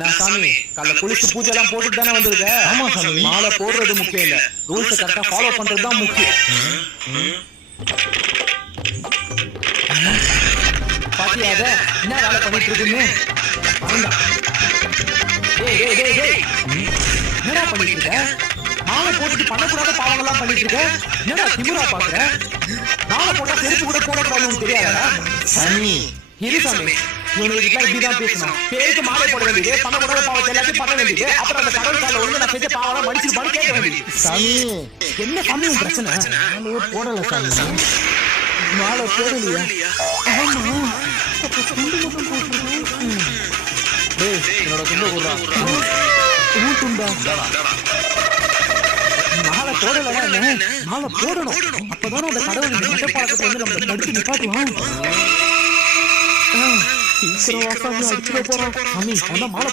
நான் சாமி காலைல குளிச்சு பூஜை எல்லாம் போட்டுட்டு தானே வந்திருக்க. ஆமா சாமி. மாலை போடுறது முக்கியம் இல்ல, ரூல்ஸ் கரெக்டா ஃபாலோ பண்றது தான் முக்கியம். பாத்தியா அத என்ன வேலை பண்ணிட்டு இருக்குன்னு? என்னடா பண்ணிட்டு இருக்க? மாலை போட்டுட்டு பண்ணக்கூடாத பாவங்கள்லாம் பண்ணிட்டு இருக்க. என்னடா திமிரா பாக்குற? மாலை போட்டா செருப்பு கூட போடக்கூடாதுன்னு தெரியாதா சாமி? இரு சாமி, இவனுக்கு இப்படிதான் பேசணும். பேருக்கு மாலை போட வேண்டியது, பண்ணக்கூடாத பாவத்தை எல்லாத்தையும் பண்ண வேண்டியது, அப்புறம் அந்த கடவுள் கால ஒழுங்கு நான் செஞ்ச பாவம் மடிச்சு கேட்க வேண்டியது. சாமி என்ன சாமி பிரச்சனை? மாலையே போடல சாமி. மாலை போடலையா? என்னோட துண்டு கூடா துண்டா மாலை போடலடா. மாலை போடணும், அப்பதானே அந்த கடவுள் மட்டப்பாளத்தை வந்து நம்ம நடிச்சு நிப்பாட்டுவான். சீக்கிரம் வாசாமி அடிச்சுட போறான். சாமி அந்த மாலை